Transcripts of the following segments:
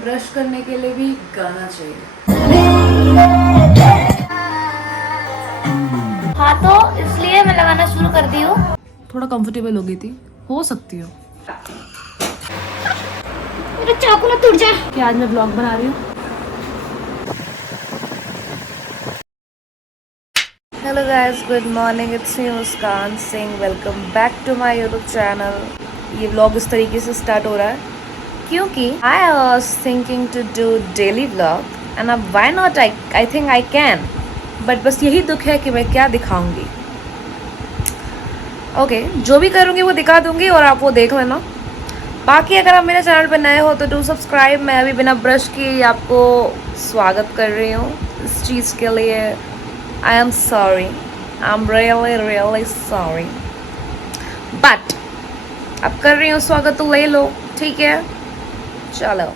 Brush करने के लिए भी गाना चाहिए। हाँ तो इसलिए मैं लगाना शुरू कर दी हूँ। थोड़ा कंफर्टेबल हो गई थी, हो सकती हो। मेरा चाकू ना टूट जाए। कि आज मैं ब्लॉग बना रही हूँ। Hello guys, good morning, it's me Muskan Singh. Welcome back to my YouTube channel. ये व्लॉग इस तरीके से स्टार्ट हो रहा है क्योंकि I was thinking to do daily vlog and अब why not, I think I can, but बस यही दुख है कि मैं क्या दिखाऊंगी। ओके, जो भी करूँगी वो दिखा दूंगी और आप वो देख लेना। बाकी अगर आप मेरे चैनल पर नए हो तो डू सब्सक्राइब। मैं अभी बिना ब्रश की आपको स्वागत कर रही हूँ इस चीज़ के लिए। I am sorry. I'm really sorry. But अब कर रही हूँ स्वागत तो ले लो, ठीक है? चलो।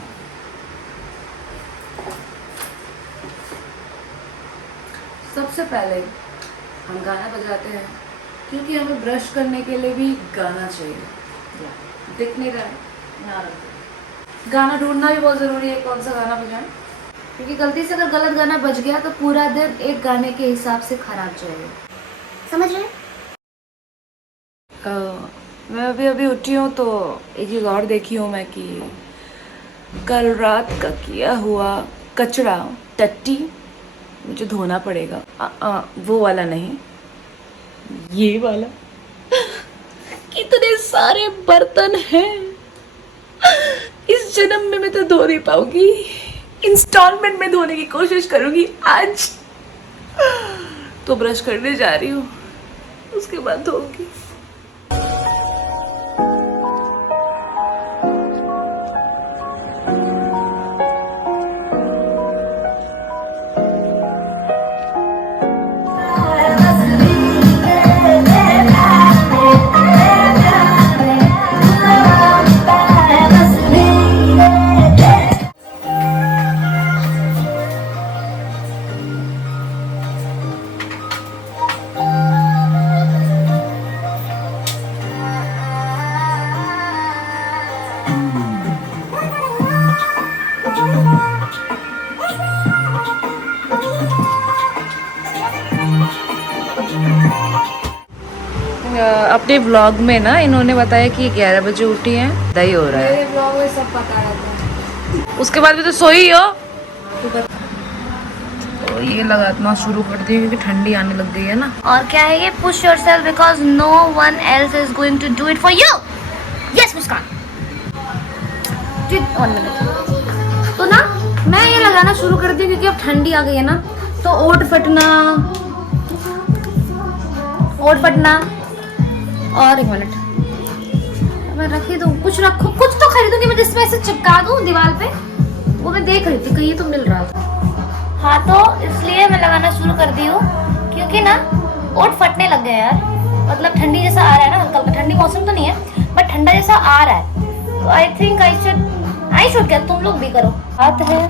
सबसे पहले हम गाना बजाते हैं क्योंकि हमें ब्रश करने के लिए भी गाना चाहिए। दिख नहीं रहा है, यहाँ रखो। गाना ढूंढना भी बहुत ज़रूरी है, कौन सा गाना बजाएं, क्योंकि गलती से अगर गलत गाना बज गया तो पूरा दिन एक गाने के हिसाब से खराब जाएगा। समझ रहे? मैं अभी उठी हूँ तो एक चीज़ और देखी हूँ मैं कि कल रात का किया हुआ कचरा टट्टी मुझे धोना पड़ेगा। वो वाला नहीं, ये वाला। कितने सारे बर्तन हैं, इस जन्म में मैं तो धो नहीं पाऊंगी। इंस्टॉलमेंट में धोने की कोशिश करूंगी आज। तो ब्रश करने जा रही हूँ, उसके बाद धोऊंगी। अपने व्लॉग में ना इन्होंने बताया कि 11 बजे उठी हैं, दही हो रहा है। मेरे ब्लॉग में सब पता रहता है। उसके बाद भी तो सोई हो। तो ये लगाना शुरू कर दी क्योंकि ठंडी आने लग गई है ना। और क्या है ये? Push yourself because no one else is going to do it for you. Yes Muskaan, 1 minute. तो ना मैं ये लगाना शुरू कर दी क्योंकि अब ठंडी आ गई है ना, तो ओट फटना और 1 मिनट मैं रख ही दूँ। कुछ रखो, कुछ तो खरीदूंगी मैं जिसमें ऐसे चिपका दूँ दीवार पे। वो मैं देख रही थी कहीं तो मिल रहा था। हाँ तो इसलिए मैं लगाना शुरू कर दी हूँ क्योंकि ना ओट फटने लग गए यार। मतलब ठंडी जैसा आ रहा है ना, हल्का हल्का। ठंडी मौसम तो नहीं है बट ठंडा जैसा आ रहा है। तो आई थिंक आई शुड क्या, तुम लोग भी करो। बात है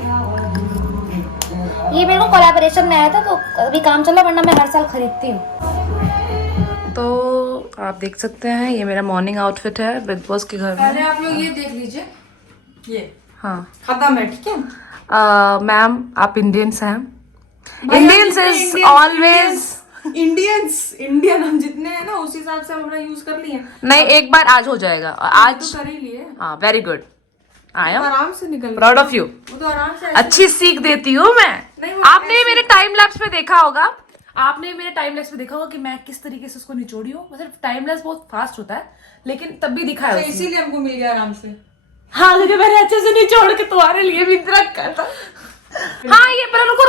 ये मेरे को कोलैबोरेशन में आया था तो अभी काम चला, वरना मैं हर साल खरीदती हूँ। तो आप देख सकते हैं ये मेरा मॉर्निंग आउटफिट है बिग बॉस के घर में। पहले आप लोग ये देख लीजिए, ये हाँ खत्म है, ठीक है। मैम आप इंडियंस हैं। इंडियंस इज ऑलवेज इंडियन हम जितने हैं ना उस हिसाब से हम अपना यूज कर लिए। नहीं, एक बार आज हो जाएगा। आज तो कर ही लिए, हाँ, वेरी गुड। आई एम आराम से निकल प्राउड ऑफ यू। वो तो आराम से अच्छी सीख देती हूँ मैं। नहीं, वो आपने मेरे टाइम लैप्स में देखा होगा, कि मैं किस तरीके से उसको निचोड़ी हूँ। मतलब टाइम लैप्स बहुत फास्ट होता है लेकिन तब भी दिखा है उसने। इसीलिए हमको मिल गया आराम से। हाँ, लेकिन मैंने अच्छे से निचोड़ के तुम्हारे लिए भी रखा था। हाँ, ये पहले रुको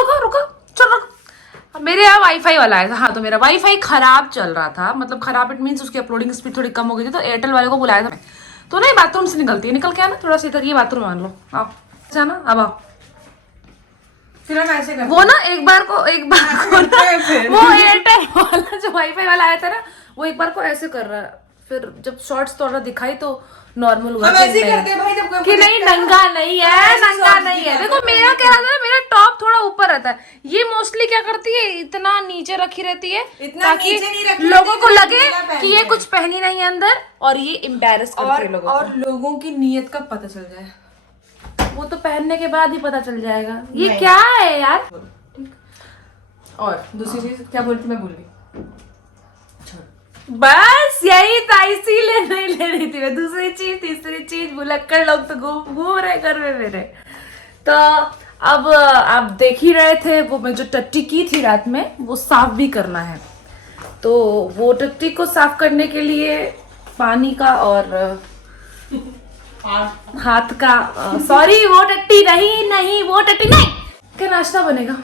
चलो रुको। मेरे यहाँ वाईफाई वाला आया था। हाँ, तो मेरा वाईफाई खराब चल रहा था। मतलब खराब इट मीन्स उसकी अपलोडिंग स्पीड थोड़ी कम हो गई थी, तो एयरटेल वाले को बुलाया था मैं। तो ना बाथरूम से निकलती है, निकल के आना थोड़ा सा इधर, ये बाथरूम मान लो, आओ जाना, अब आओ। फिर हम ऐसे करते वो ना एक बार को वो एयरटेल वाला जो वाईफाई वाला आया था ना, वो एक बार को ऐसे कर रहा है। फिर जब शॉर्ट्स थोड़ा दिखाई तो नॉर्मल हुआ हम ऐसे ही करते हैं भाई, जब कोई कि नहीं नंगा नहीं है। देखो मेरा क्या रहता है, मेरा टॉप थोड़ा ऊपर रहता है। ये मोस्टली क्या करती है, इतना नीचे रखी रहती है ताकि लोगों को लगे कि ये कुछ पहनी नहीं है अंदर, और ये एम्बैरस करती है लोगों को। और लोगों की नीयत का पता चल जाए। वो तो पहनने के बाद ही पता चल जाएगा। ये क्या है यार? और दूसरी चीज क्या बोलती, मैं भूल गई। बस यही था, इसीलिए नहीं ले रही थी मैं। दूसरी चीज, तीसरी चीज, भुलक्कड़ लोग तो घूम रहे घर में मेरे। तो अब आप देख ही रहे थे, वो मैं जो टट्टी की थी रात में, वो साफ भी करना है। तो वो टट्टी को साफ करने के लिए पानी का और हाथ का, सॉरी वो टट्टी नहीं, वो टट्टी नहीं, क्या नाश्ता बनेगा?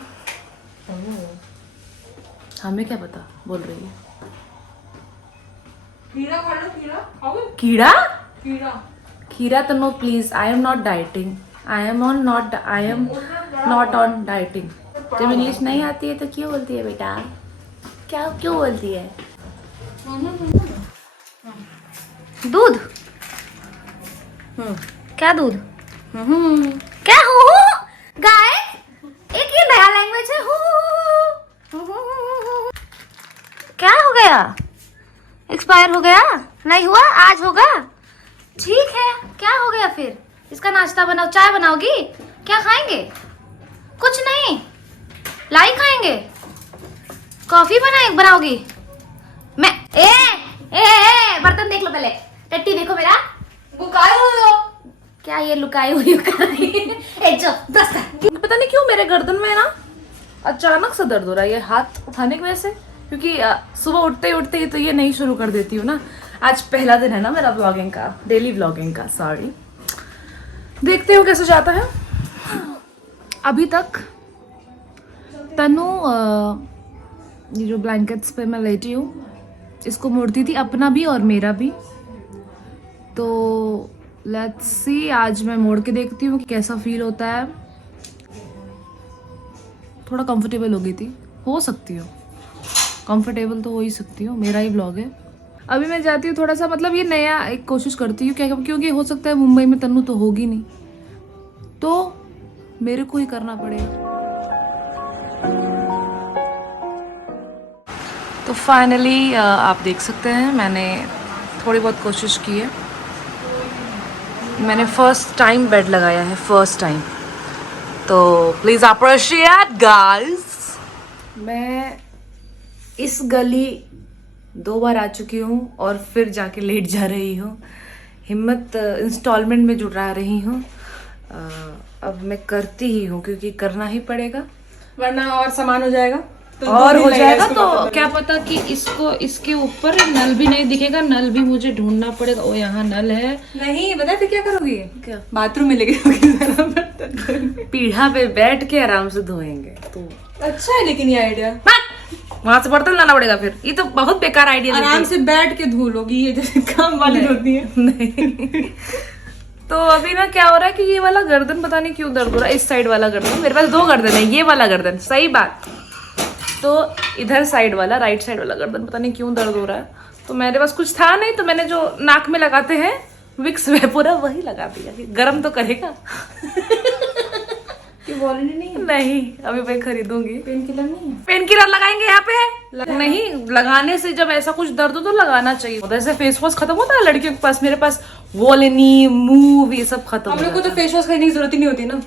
हमें क्या पता, बोल रही है। खीरा खा लो, खीरा खाओगे? कीड़ा? खीरा खीरा तो no please, I am not dieting, I am not on dieting. जब इंग्लिश नहीं आती है तो क्यों बोलती है बेटा? क्यों बोलती है? दूध? क्या दूध? क्या हो गाय? एक ये नया लैंग्वेज है। क्या हो गया? एक्सपायर हो गया? नहीं हुआ, आज होगा। ठीक है, क्या हो गया फिर? इसका नाश्ता बनाओ। चाय बनाओगी? क्या खाएंगे? कुछ नहीं, लाई खाएंगे। कॉफी बनाओगी? मैं बर्तन देख लो पहले। टट्टी देखो मेरा। लुकाए हुए हो। क्या ये लुकाई हुई कर रही है? जो पता नहीं क्यों मेरे गर्दन में ना अचानक से दर्द हो रहा है, ये हाथ उठाने की वजह से। क्योंकि सुबह उठते ही तो ये नहीं शुरू कर देती हूँ ना। आज पहला दिन है ना मेरा ब्लॉगिंग का, डेली ब्लॉगिंग का, सॉरी। देखते हो कैसे जाता है। अभी तक तनु ये जो ब्लैंकेट्स पे मैं लेटी हूँ, इसको मोड़ती थी, अपना भी और मेरा भी। तो लेट्स सी, आज मैं मोड़ के देखती हूँ कि कैसा फील होता है। थोड़ा कंफर्टेबल हो गई थी, हो सकती हो कंफर्टेबल, तो हो ही सकती हूँ, मेरा ही ब्लॉग है। अभी मैं जाती हूँ थोड़ा सा, मतलब ये नया एक कोशिश करती हूँ क्या, क्योंकि हो सकता है मुंबई में तन्नू तो होगी नहीं, तो मेरे को ही करना पड़ेगा। तो फाइनली आप देख सकते हैं मैंने थोड़ी बहुत कोशिश की है। मैंने फर्स्ट टाइम बेड लगाया है, फर्स्ट टाइम, तो प्लीज़ अप्रिशिएट गाइस। मैं इस गली 2 बार आ चुकी हूँ और फिर जाके लेट जा रही हूँ। हिम्मत इंस्टॉलमेंट में जुटा रही हूँ। अब मैं करती ही हूँ क्योंकि करना ही पड़ेगा, वरना और सामान हो जाएगा तो और दो हो दिन जाएगा लगेगा तो इसको क्या पता कि इसके ऊपर नल भी नहीं दिखेगा, नल भी मुझे ढूंढना पड़ेगा। ओ यहाँ नल है। नहीं बता फिर क्या करोगी? क्या? बाथरूम में लेके जाओगी। पीढ़ा पे बैठ के आराम से धोएंगे। तो अच्छा है लेकिन ये आइडिया, वहां से बर्तन लाना पड़ेगा फिर। ये तो बहुत बेकार आइडिया। आराम से बैठ के धो लोगी, ये जैसे काम वाली होती है। नहीं। तो अभी ना क्या हो रहा है कि ये वाला गर्दन पता नहीं क्यों दर्द हो रहा है। इस साइड वाला गर्दन, मेरे पास 2 गर्दन है, ये वाला गर्दन, सही बात। तो इधर साइड वाला, राइट साइड वाला गर्दन पता नहीं क्यों दर्द हो रहा है। तो मेरे पास कुछ था नहीं, तो मैंने जो नाक में लगाते हैं विक्स वेपोरा वही लगा दिया। गर्म तो करेगा। वारंटी नहीं है? नहीं, अभी मैं खरीदूंगी। पेन किलर नहीं है? पेन किलर लगाएंगे यहाँ पे? नहीं, लगाने से जब ऐसा कुछ दर्द हो तो लगाना चाहिए। जैसे फेस वॉश खत्म होता है लड़कियों के पास, मेरे पास वोलिनी, मूव, ये सब खत्म। हम लोग को तो फेस वॉश खरीदने की जरूरत ही नहीं होती ना।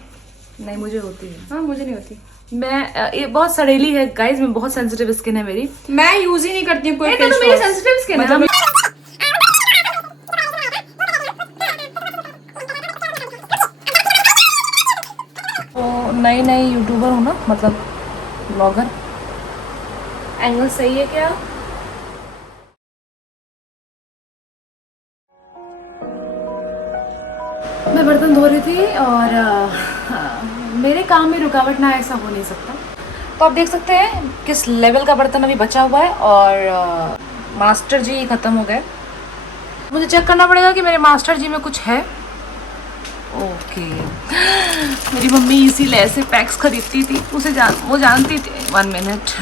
नहीं, मुझे होती है। हाँ मुझे नहीं होती। मैं ये बहुत सड़ेली है गाइस, मैं बहुत सेंसिटिव स्किन है मेरी। मैं यूज ही नहीं करती हूँ कोई तो फेस मेरी वॉश। सेंसिटिव स्किन है। तो नई यूट्यूबर हूँ ना, मतलब ब्लॉगर। एंगल सही है क्या? मैं बर्तन धो रही थी और मेरे काम में रुकावट ना, ऐसा हो नहीं सकता। तो आप देख सकते हैं किस लेवल का बर्तन अभी बचा हुआ है और मास्टर जी खत्म हो गए। मुझे चेक करना पड़ेगा कि मेरे मास्टर जी में कुछ है। ओके, मेरी मम्मी इसीलिए ऐसे पैक्स खरीदती थी, वो जानती थी। 1 मिनट,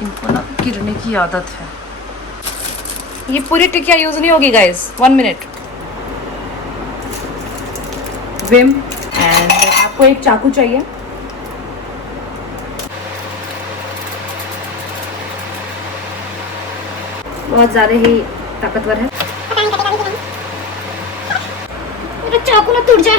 इनको ना गिरने की आदत है। ये पूरी टिकिया यूज नहीं होगी गाइस। 1 मिनट। विम एंड आपको एक चाकू चाहिए। बहुत ज्यादा ही ताकतवर है। मेरा चाकू ना टूट जाए।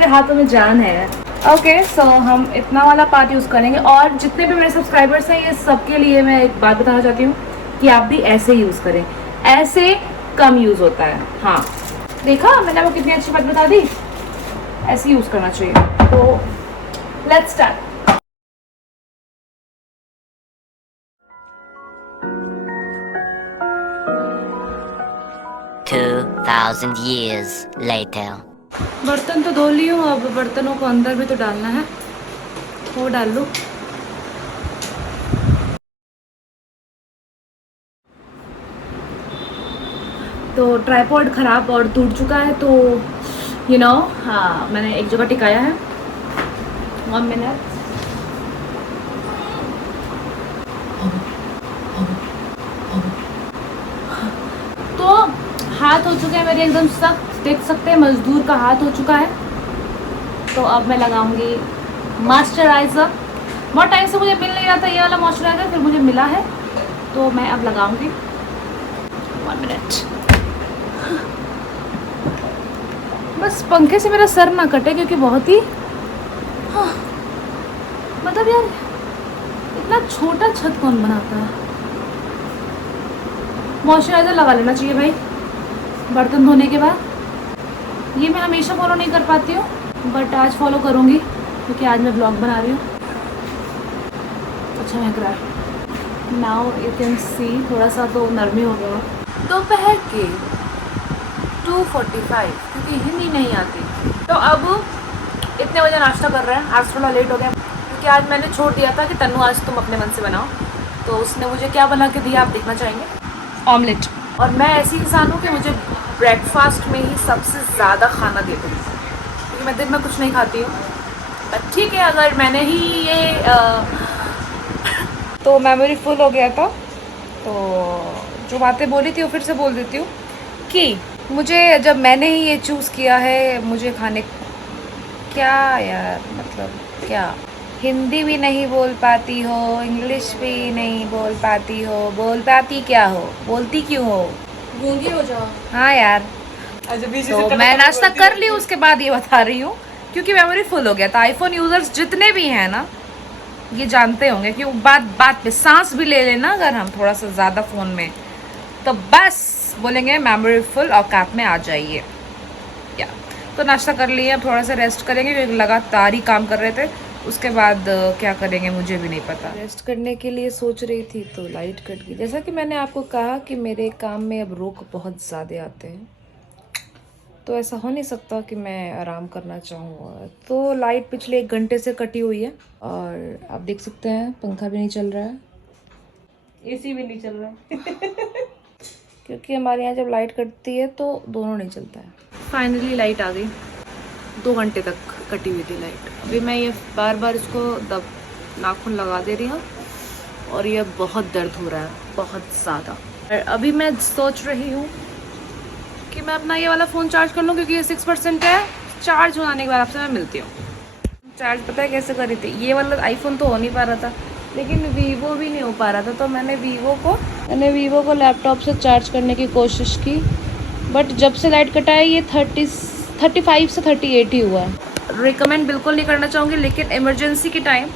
मेरे हाथों में जान है। ओके सो हम इतना वाला पार्ट यूज़ करेंगे, और जितने भी मेरे सब्सक्राइबर्स हैं ये सबके लिए मैं एक बात बताना चाहती हूँ कि आप भी ऐसे यूज़ करें, ऐसे कम यूज़ होता है। हाँ देखा मैंने आपको कितनी अच्छी बात बता दी, ऐसे यूज़ करना चाहिए। तो लेट्स स्टार्ट। 2,000 years later. बर्तन तो धो ली हूँ, अब बर्तनों को अंदर भी तो डालना है, वो डाल लो। तो ट्राइपॉड ख़राब और टूट चुका है, तो हाँ मैंने एक जगह टिकाया है। 1 मिनट। तो हाथ हो चुके हैं मेरे एकदम सख्त, देख सकते हैं मजदूर का हाथ हो चुका है। तो अब मैं लगाऊंगी मॉइस्चराइज़र। बहुत टाइम से मुझे मिल नहीं रहा था ये वाला मॉइस्चराइज़र, फिर मुझे मिला है तो मैं अब लगाऊंगी। 1 मिनट। बस पंखे से मेरा सर ना कटे, क्योंकि बहुत ही मतलब यार इतना छोटा छत कौन बनाता है। मॉइस्चराइज़र लगा लेना चाहिए भाई बर्तन धोने के बाद। ये मैं हमेशा फॉलो नहीं कर पाती हूँ, बट आज फॉलो करूँगी क्योंकि आज मैं ब्लॉग बना रही हूँ। अच्छा महक रहा है। नाउ यू कैन सी थोड़ा सा तो नरमी हो गया। दोपहर के 2:45, क्योंकि हिंदी नहीं आती। तो अब इतने बजे नाश्ता कर रहे हैं। आज थोड़ा लेट हो गया क्योंकि आज मैंने छोड़ दिया था कि तन्नू आज तुम अपने मन से बनाओ, तो उसने मुझे क्या बना के दिया आप देखना चाहेंगे, ऑमलेट। और मैं ऐसी इंसान हूँ कि मुझे ब्रेकफास्ट में ही सबसे ज़्यादा खाना देते हैं, क्योंकि मैं दिन में कुछ नहीं खाती हूँ। पर ठीक है, अगर मैंने ही ये तो मेमोरी फुल हो गया था, तो जो बातें बोली थी वो फिर से बोल देती हूँ कि मुझे जब मैंने ही ये चूज़ किया है मुझे खाने, क्या यार मतलब क्या, हिंदी भी नहीं बोल पाती हो, इंग्लिश भी नहीं बोल पाती हो, बोल पाती क्या हो, बोलती क्यों हो, गूंगी हो जाओ। हाँ यार। अच्छा बीच तो मैं नाश्ता कर ली, उसके बाद ये बता रही हूँ क्योंकि मेमोरी फुल हो गया था। आईफोन यूज़र्स जितने भी हैं ना ये जानते होंगे कि बात बात पे सांस भी ले लेना अगर हम थोड़ा सा ज़्यादा फ़ोन में, तो बस बोलेंगे मेमोरी फुल, औकात में आ जाइए। या तो नाश्ता कर लिए, अब थोड़ा सा रेस्ट करेंगे क्योंकि लगातार ही काम कर रहे थे। उसके बाद क्या करेंगे मुझे भी नहीं पता। रेस्ट करने के लिए सोच रही थी तो लाइट कट गई। जैसा कि मैंने आपको कहा कि मेरे काम में अब रोक बहुत ज़्यादा आते हैं, तो ऐसा हो नहीं सकता कि मैं आराम करना चाहूँ। तो लाइट पिछले 1 घंटे से कटी हुई है और आप देख सकते हैं पंखा भी नहीं चल रहा है, एसी भी नहीं चल रहा है क्योंकि हमारे यहाँ जब लाइट कटती है तो दोनों नहीं चलता है। फाइनली लाइट आ गई। 2 घंटे तक कटी हुई थी लाइट। अभी मैं ये बार बार इसको नाखून लगा दे रही हूँ और ये बहुत दर्द हो रहा है, बहुत ज़्यादा। अभी मैं सोच रही हूँ कि मैं अपना ये वाला फ़ोन चार्ज कर लूँ क्योंकि ये 6% है। चार्ज होने के बाद आपसे मैं मिलती हूँ। चार्ज पता है कैसे करी थी, ये वाला आईफोन तो हो नहीं पा रहा था लेकिन वीवो भी नहीं हो पा रहा था, तो मैंने वीवो को लैपटॉप से चार्ज करने की कोशिश की, बट जब से लाइट कटा है ये 35 से 38 ही हुआ है। रिकमेंड बिल्कुल नहीं करना चाहूँगी, लेकिन इमरजेंसी के टाइम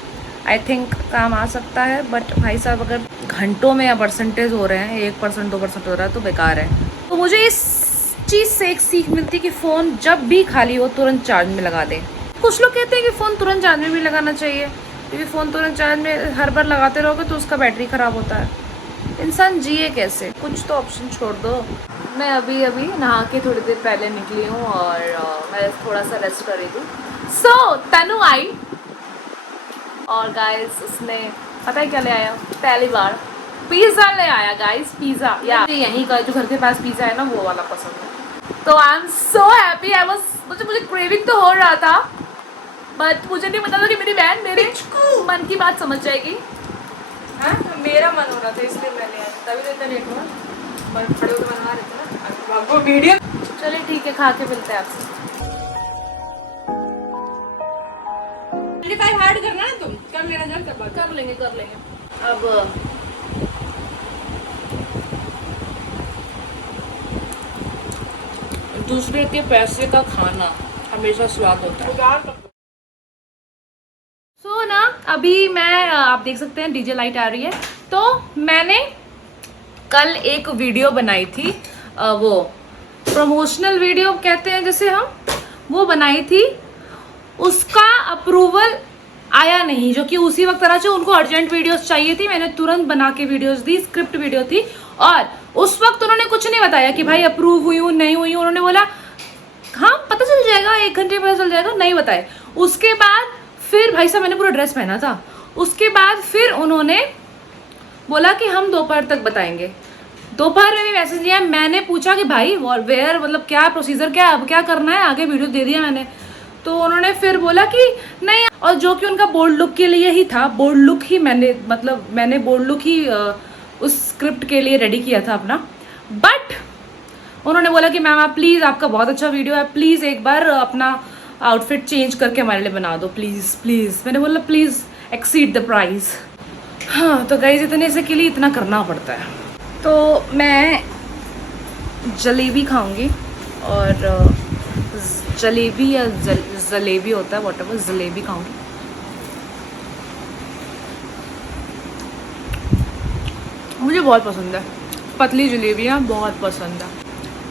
आई थिंक काम आ सकता है। बट भाई साहब अगर घंटों में या परसेंटेज हो रहे हैं, 1% 2% हो रहा है तो बेकार है। तो मुझे इस चीज़ से एक सीख मिलती कि फ़ोन जब भी खाली हो तुरंत चार्ज में लगा दें। कुछ लोग कहते हैं कि फ़ोन तुरंत चार्ज में भी लगाना चाहिए, क्योंकि फ़ोन तुरंत चार्ज में हर बार लगाते रहोगे तो उसका बैटरी ख़राब होता है। इंसान जिए कैसे, कुछ तो ऑप्शन छोड़ दो। मैं अभी नहा के थोड़ी देर पहले निकली हूँ और मैं थोड़ा सा रेस्ट कर रही थी। सो तनु आई और गाइस उसने पता है क्या ले आया, पहली बार पिज़्ज़ा ले आया गाइस, पिज़्ज़ा। या यहीं का जो घर के पास पिज़्ज़ा है ना वो वाला पसंद है। तो आई एम सो हैप्पी। मुझे क्रेविंग तो हो रहा था, बट मुझे नहीं पता था कि मेरी बहन मेरे मन की बात समझ जाएगी। हाँ मेरा मन हो रहा था इसलिए मैंने आया, तभी तो इतना लेट हुआ। पर खड़े होकर बनवा रहे थे ना आपको वीडियो। चलिए ठीक है, खा के मिलते हैं आपसे। 25 हार्ड करना ना तुम, कर लेना जल्द, कर लेंगे। अब दूसरे के पैसे का खाना हम हमेशा स्वाद होता है। सो ना अभी मैं आप देख सकते हैं डीजे लाइट आ रही है। तो मैंने कल एक वीडियो बनाई थी, वो प्रमोशनल वीडियो कहते हैं जैसे हम, वो बनाई थी। उसका अप्रूवल आया नहीं, जो कि उसी वक्त आना चाहिए। उनको अर्जेंट वीडियोस चाहिए थी, मैंने तुरंत बना के वीडियोस दी, स्क्रिप्ट वीडियो थी। और उस वक्त उन्होंने कुछ नहीं बताया कि भाई अप्रूव हुई हूँ नहीं हुई हूँ। उन्होंने बोला हाँ पता चल जाएगा, 1 घंटे में पता चल जाएगा, नहीं बताए। उसके बाद फिर भाई साहब मैंने पूरा ड्रेस पहना था। उसके बाद फिर उन्होंने बोला कि हम दोपहर तक बताएंगे। दोपहर में भी मैसेज दिया, मैंने पूछा कि भाई वेयर मतलब क्या प्रोसीजर, क्या अब क्या करना है, आगे वीडियो दे दिया मैंने। तो उन्होंने फिर बोला कि नहीं, और जो कि उनका बोल्ड लुक के लिए ही था, बोल्ड लुक ही मैंने बोल्ड लुक ही उस स्क्रिप्ट के लिए रेडी किया था अपना। बट उन्होंने बोला कि मैम आप प्लीज़, आपका बहुत अच्छा वीडियो है, प्लीज़ एक बार अपना आउटफिट चेंज करके हमारे लिए बना दो प्लीज़ प्लीज़। मैंने बोला प्लीज़ एक्सीड द प्राइस। हाँ तो गाइस इतने से के लिए इतना करना पड़ता है। तो मैं जलेबी खाऊंगी, और जलेबी या जलेबी होता है व्हाटएवर, जलेबी खाऊंगी। मुझे बहुत पसंद है, पतली जलेबियाँ बहुत पसंद है।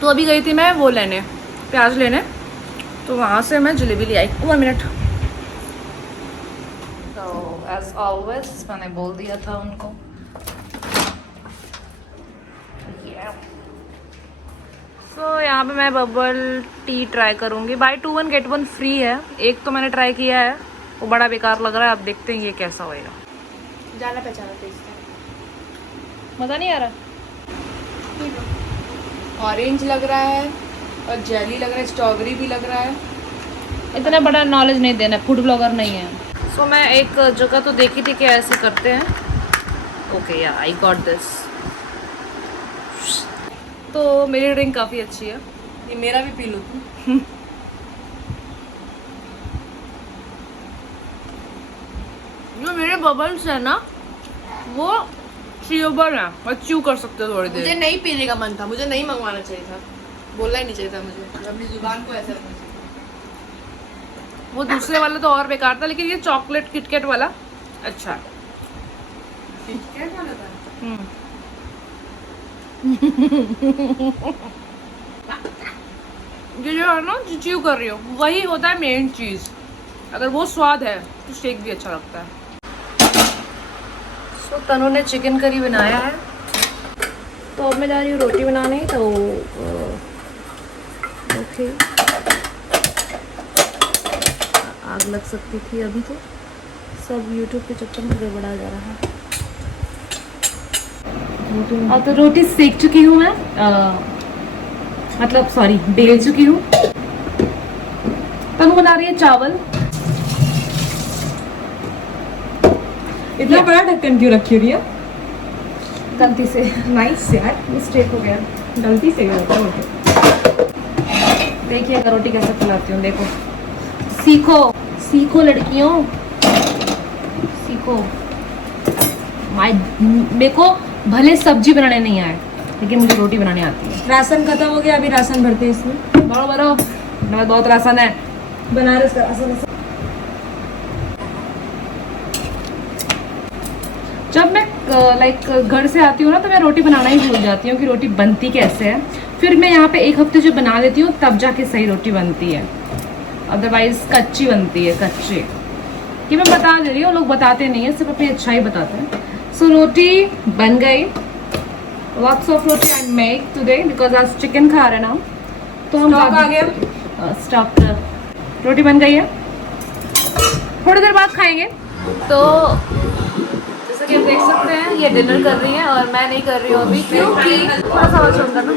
तो अभी गई थी मैं वो लेने, प्याज लेने, तो वहाँ से मैं जलेबी ले आई। 1 मिनट। तो एज ऑलवेज मैंने बोल दिया था उनको। सो यहाँ पे मैं बबल टी ट्राई करूँगी। बाय 2 1 गेट 1 फ्री है। एक तो मैंने ट्राई किया है, वो बड़ा बेकार लग रहा है। अब देखते हैं ये कैसा होएगा। जाना पहचाना टेस्ट मज़ा नहीं आ रहा। ऑरेंज लग रहा है और जेली लग रहा है, स्ट्रॉबेरी भी लग रहा है। इतना बड़ा नॉलेज नहीं देना, फूड ब्लॉगर नहीं है। सो मैं एक जगह तो देखी थी कि ऐसे करते हैं। ओके या आई गॉट दिस। तो मेरी ड्रिंक काफ़ी अच्छी है, ये मेरा भी पी लो तुम। जो मेरे बबल्स है ना वो च्यूएबल है, मैं च्यू कर सकते हो थोड़ी मुझे देर। नहीं पीने का मन था, मुझे नहीं मंगवाना चाहिए था, बोलना ही नहीं चाहिए था मुझे। अपनी जुबान को ऐसे रखना चाहिए। वो दूसरे वाला तो और बेकार था, लेकिन ये चॉकलेट किटकैट वाला अच्छा है। किटकैट वाला था। ये जो है ना च्यू कर रही हो, वही होता है मेन चीज़। अगर वो स्वाद है तो शेक भी अच्छा लगता है। सो तनु ने चिकन करी बनाया है, तो अब मैं जा रही हूँ रोटी बनाने। तो ओके, आग लग सकती थी अभी, तो सब यूट्यूब के चक्कर में गड़बड़ा जा रहा है। और तो रोटी सेक चुकी हूँ मैं, मतलब सॉरी बेल चुकी हूँ। तनु बना रही है चावल। इतना बड़ा ढक्कन क्यों रखी हुई है? गलती से, नाइस यार, मिस्टेक हो गया। गलती से होता है। देखिए रोटी कैसे खिलाती हूँ, देखो। सीखो सीखो लड़कियों, सीखो। मेरे को भले सब्जी बनाने नहीं आए, लेकिन मुझे रोटी बनाने आती है। राशन खत्म हो गया, अभी राशन भरते हैं इसमें। बड़ो बड़ो, मेरा बहुत राशन है। बनारस का राशन। जब मैं लाइक घर से आती हूँ ना, तो मैं रोटी बनाना ही भूल जाती हूँ कि रोटी बनती कैसे है। फिर मैं यहाँ पे 1 हफ्ते जो बना लेती हूँ, तब जाके सही रोटी बनती है। अदरवाइज कच्ची बनती है, कच्ची। कि मैं बता दे रही हूँ, लोग बताते नहीं है, सिर्फ अपनी अच्छा ही बताते हैं। सो रोटी बन गई। Lots of roti I make today because आज चिकन खा रहे हैं ना, तो हम स्टॉक आ गया। स्टॉक। रोटी बन गई है, थोड़ी देर बाद खाएंगे। तो जैसा कि आप देख सकते हैं, ये डिनर कर रही है और मैं नहीं कर रही हूँ अभी, क्योंकि थोड़ा सा और सुन करना,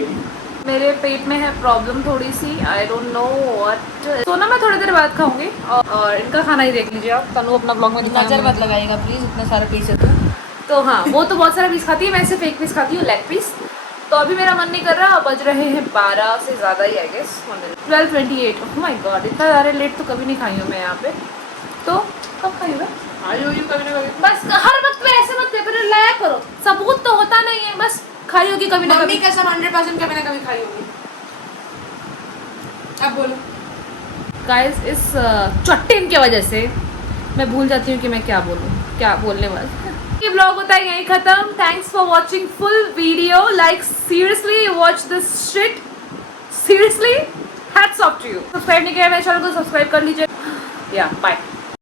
मेरे पेट में है प्रॉब्लम थोड़ी सी, आई डोंट नो व्हाट। तो ना मैं थोड़ी देर बाद खाऊंगी, और इनका खाना ही देख लीजिए आप। तनु अपना ब्लॉग में नजर मत लगाइएगा प्लीज, इतना सारा पीस है तो हाँ, वो तो बहुत सारा पीस खाती है, मैं सिर्फ 1 पीस खाती हूँ, लेग पीस। तो अभी मेरा मन नहीं कर रहा। बज रहे हैं 12 से ज़्यादा ही, I guess 12:28। Oh my God, इतना ज़्यादा लेट तो कभी नहीं खाई हूँ मैं यहाँ पे। तो कब खाई हूँ? आई होगी कभी ना कभी। बस हर वक्त में ऐसे मत पेपर लाया करो, सबूत तो होता नहीं है। बस खाई होगी कभी ना मम्मी कभी। कसम 100% कभी ना कभी खाई होगी। अब बोलो गाइस इस चट्टिन की वजह से मैं भूल जाती हूँ कि मैं क्या बोलूँ, क्या बोलने वाली। ये ब्लॉग होता है यहीं खत्म। Thanks for watching full video. Like seriously watch this shit, seriously hats off to you. Subscribe नहीं किया मेरे चैनल को, सब्सक्राइब कर लीजिए। या बाय।